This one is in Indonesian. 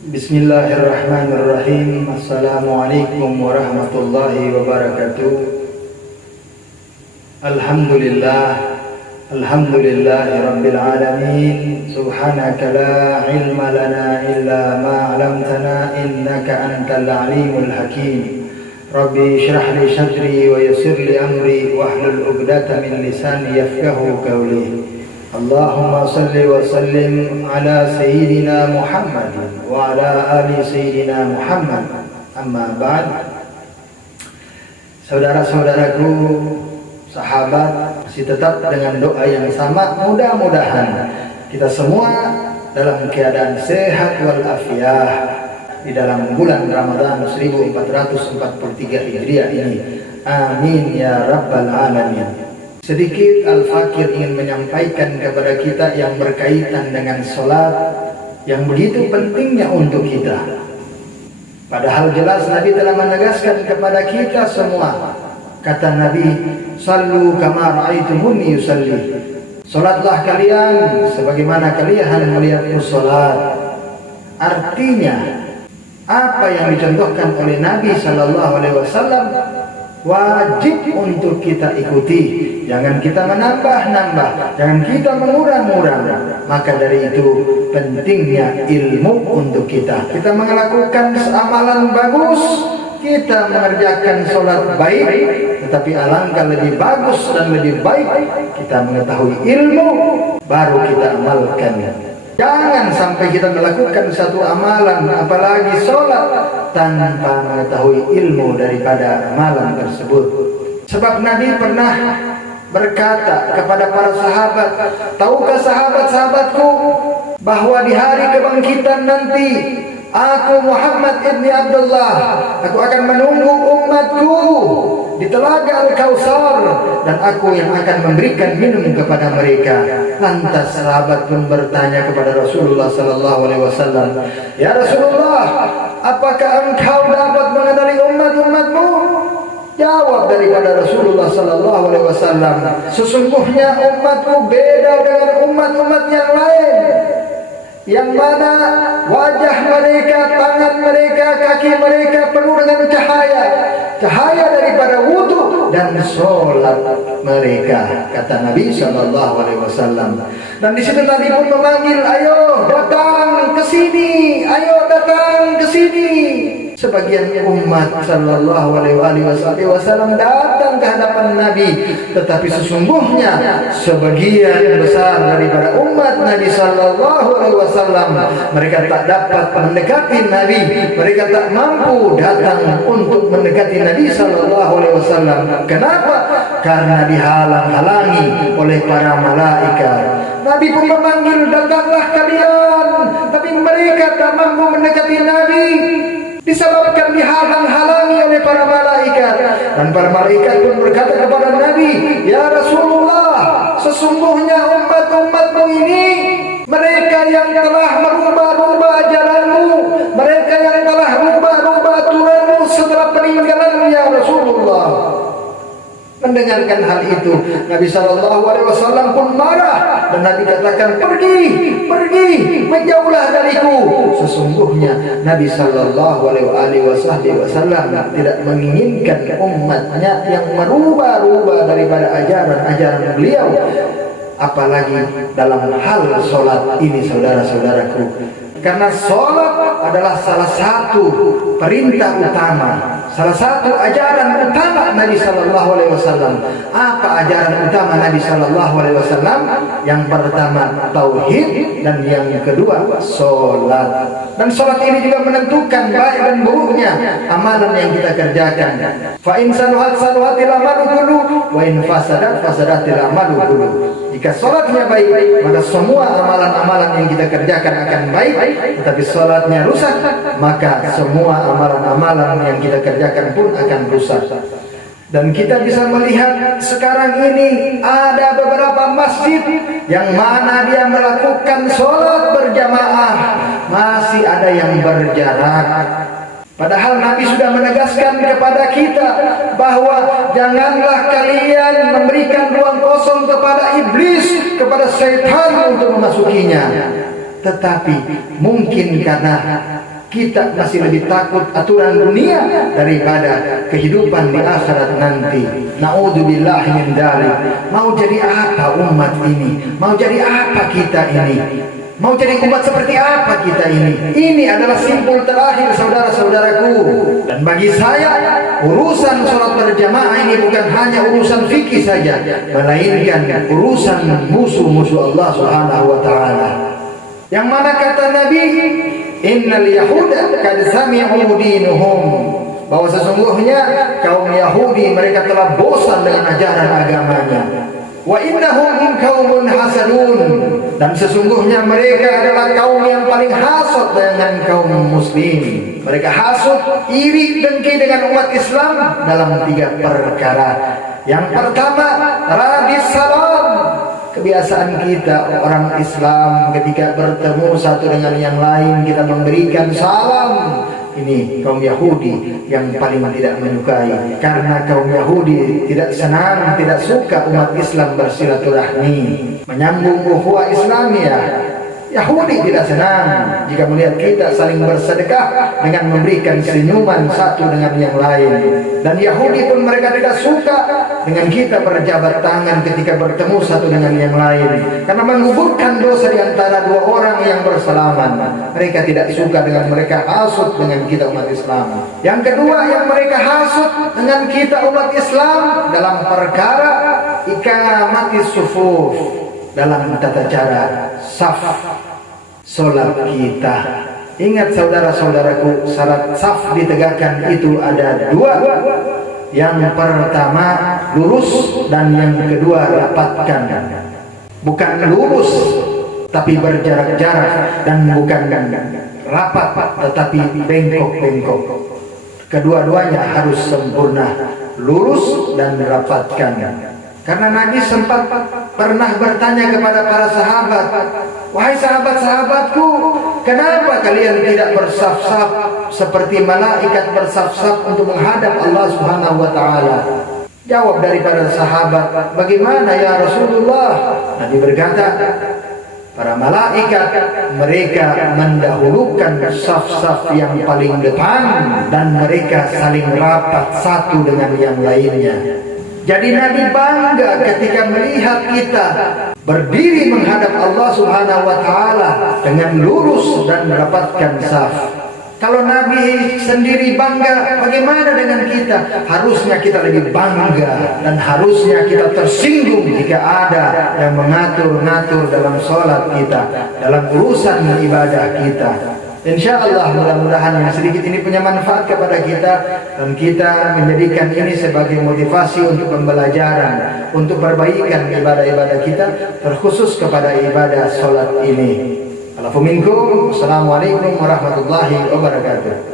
Bismillahirrahmanirrahim. Assalamualaikum warahmatullahi wabarakatuh. Alhamdulillahi rabbil alamin. Subhanaka la ilma lana illa ma 'allamtana innaka antal alimul hakim. Rabbi shrah li sadri wa yassir li amri wahlul 'uqdatam min lisani yafqahu qawli. Allahumma salli wa sallim ala sayyidina Muhammad wa ala ali sayyidina Muhammad. Amma ba'd. Saudara-saudaraku, sahabat, masih tetap dengan doa yang sama. Mudah-mudahan kita semua dalam keadaan sehat walafiat di dalam bulan Ramadan 1443 Hijriah ini. Amin ya rabbal alamin. Sedikit Al-Fakir ingin menyampaikan kepada kita yang berkaitan dengan sholat yang begitu pentingnya untuk kita. Padahal jelas Nabi telah menegaskan kepada kita semua. Kata Nabi, "Sallu kama ra'aitumuni yusalli." Sholatlah kalian sebagaimana kalian melihatku sholat. Artinya, apa yang dicontohkan oleh Nabi Sallallahu Alaihi Wasallam wajib untuk kita ikuti. Jangan kita menambah-nambah, jangan kita mengurang-urang. Maka dari itu pentingnya ilmu untuk kita. Kita melakukan amalan bagus, kita mengerjakan sholat baik, tetapi alangkah lebih bagus dan lebih baik kita mengetahui ilmu baru kita amalkan. Jangan sampai kita melakukan satu amalan, apalagi sholat, tanpa mengetahui ilmu daripada amalan tersebut. Sebab Nabi pernah berkata kepada para sahabat, "Tahukah sahabat-sahabatku bahwa di hari kebangkitan nanti aku Muhammad ibni Abdullah, aku akan menunggu umatku di telaga Al-Kautsar dan aku yang akan memberikan minum kepada mereka." Lantas sahabat pun bertanya kepada Rasulullah sallallahu alaihi wasallam, "Ya Rasulullah, apakah engkau dapat mengenali umat-umatmu?" Jawab daripada Rasulullah sallallahu alaihi wasallam, "Sesungguhnya umatku beda dengan umat-umat yang lain, yang mana wajah mereka, tangan mereka, kaki mereka penuh dengan cahaya daripada wudu dan sholat mereka," kata Nabi Sallallahu Alaihi Wasallam. Dan di situ Nabi pun memanggil, "Ayo datang ke sini, ayo datang ke sini." Sebagian umat Sallallahu Alaihi Wasallam datang ke hadapan Nabi, tetapi sesungguhnya sebagian besar daripada umat Nabi Sallallahu Alaihi Wasallam mereka tak dapat mendekati Nabi, mereka tak mampu datang untuk mendekati Nabi Sallallahu Alaihi Wasallam. Kenapa? Karena dihalang-halangi oleh para malaikat. Nabi pun memanggil, "Datanglah kalian," tapi mereka tak mampu mendekati Nabi disebabkan dihalang-halangi oleh para malaikat. Dan para malaikat pun berkata kepada Nabi, "Ya Rasulullah, sesungguhnya umat-umatmu ini mereka yang telah merubah-rubah ajaranmu, mereka yang telah rubah-rubah aturanmu setelah peninggalanmu ya Rasulullah." Mendengarkan hal itu, Nabi Sallallahu Alaihi Wasallam pun marah dan Nabi katakan, pergi, menjauhlah dariku." Sesungguhnya Nabi Sallallahu Alaihi Wasallam tidak menginginkan umatnya yang merubah-rubah daripada ajaran beliau, apalagi dalam hal sholat ini, saudara-saudaraku. Karena sholat adalah salah satu perintah utama, salah satu ajaran utama Nabi Sallallahu Alaihi Wasallam. Apa ajaran utama Nabi Sallallahu Alaihi Wasallam? Yang pertama tauhid dan yang kedua sholat. Dan sholat ini juga menentukan baik dan buruknya amalan yang kita kerjakan. Fa in saluhatil amalu kullu wa in fasadatil amalu kullu. Jika sholatnya baik, maka semua amalan-amalan yang kita kerjakan akan baik. Tetapi sholatnya rusak, maka semua amalan-amalan yang kita kerjakan pun akan rusak. Dan kita bisa melihat sekarang ini ada beberapa masjid yang mana dia melakukan sholat berjamaah, masih ada yang berjarak. Padahal Nabi sudah menegaskan kepada kita bahwa janganlah kalian memberikan ruang kosong kepada iblis, kepada setan untuk memasukinya. Tetapi mungkin karena Kita masih lebih takut aturan dunia daripada kehidupan di akhirat nanti. Na'udzubillahi min dzalik. Mau jadi apa umat ini? Mau jadi apa kita ini? Mau jadi umat seperti apa kita ini? Ini adalah simpul terakhir saudara-saudaraku. Dan bagi saya, urusan sholat berjamaah ini bukan hanya urusan fikih saja, melainkan urusan musuh-musuh Allah Subhanahu wa taala. Yang mana kata Nabi, innal yahuda kad sami'u dinuhum, bahwa sesungguhnya kaum Yahudi mereka telah bosan dengan ajaran agamanya. Wa innahum qaumun hasadun, dan sesungguhnya mereka adalah kaum yang paling hasad dengan kaum muslim. Mereka hasud, iri, dengki dengan umat Islam dalam 3 perkara. Yang pertama, radis salam. Kebiasaan kita orang Islam ketika bertemu satu dengan yang lain kita memberikan salam. Ini kaum Yahudi yang paling tidak menyukai, karena kaum Yahudi tidak senang, tidak suka umat Islam bersilaturahmi, menyambung ukhuwah Islamiyah. Yahudi tidak senang jika melihat kita saling bersedekah dengan memberikan senyuman satu dengan yang lain. Dan Yahudi pun mereka tidak suka dengan kita berjabat tangan ketika bertemu satu dengan yang lain, karena menguburkan dosa di antara 2 orang yang bersalaman. Mereka tidak suka dengan mereka hasud dengan kita umat Islam. Yang kedua yang mereka hasud dengan kita umat Islam dalam perkara iqamatis sufuf, dalam tata cara saf solat kita. Ingat saudara-saudaraku, syarat saf ditegakkan itu ada 2. Yang pertama lurus, dan yang kedua rapatkan. Bukan lurus tapi berjarak-jarak, dan bukan rapat tetapi bengkok-bengkok. Kedua-duanya harus sempurna, lurus dan rapatkan. Karena Nabi sempat pernah bertanya kepada para sahabat, wahai sahabat-sahabatku, kenapa kalian tidak bersaf-saf seperti malaikat bersaf-saf untuk menghadap Allah Subhanahu wa taala? Jawab daripada sahabat, bagaimana ya Rasulullah? Nabi berkata, para malaikat mereka mendahulukan saf-saf yang paling depan, dan mereka saling rapat satu dengan yang lainnya. Jadi Nabi bangga ketika melihat kita berdiri menghadap Allah Subhanahu wa taala dengan lurus dan mendapatkan saf. Kalau Nabi sendiri bangga, bagaimana dengan kita? Harusnya kita lebih bangga, dan harusnya kita tersinggung jika ada yang mengatur-ngatur dalam sholat kita, dalam urusan ibadah kita. Insya Allah mudah-mudahan yang sedikit ini punya manfaat kepada kita, dan kita menjadikan ini sebagai motivasi untuk pembelajaran, untuk perbaikan ibadah-ibadah kita, terkhusus kepada ibadah sholat ini. Assalamualaikum warahmatullahi wabarakatuh.